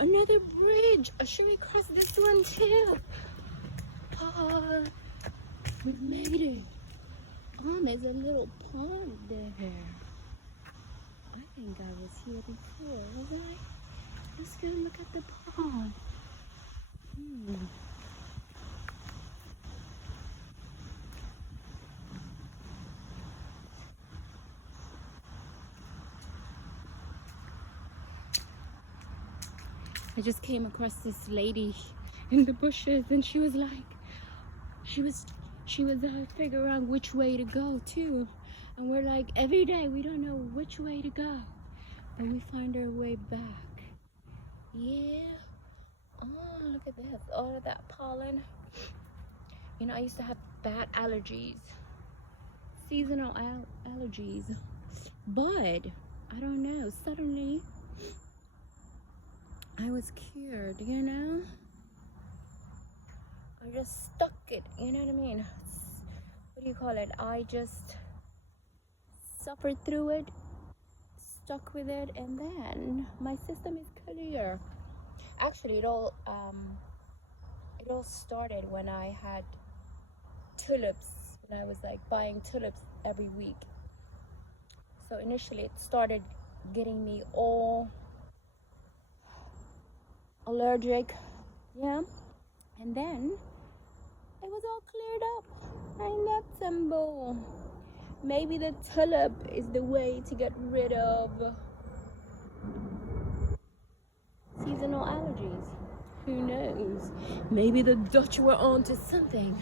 another bridge. Should we cross this one too? Oh, we made it. Oh, there's a little pond there. I think I was here before, was I? Let's go look at the pond. I just came across this lady in the bushes, and she was like, she was figuring out which way to go too. And we're like, every day we don't know which way to go, but we find our way back. Yeah. Oh, look at this, all of that pollen. You know, I used to have bad allergies, seasonal allergies, but I don't know, suddenly I was cured, you know? I just stuck it, you know what I mean? What do you call it? I just suffered through it, stuck with it, and then my system is clear. Actually, it all started when I had tulips, when I was like buying tulips every week. So initially it started getting me all allergic, yeah, and then it was all cleared up. Ain't that simple? Maybe the tulip is the way to get rid of seasonal allergies. Who knows? Maybe the Dutch were onto something.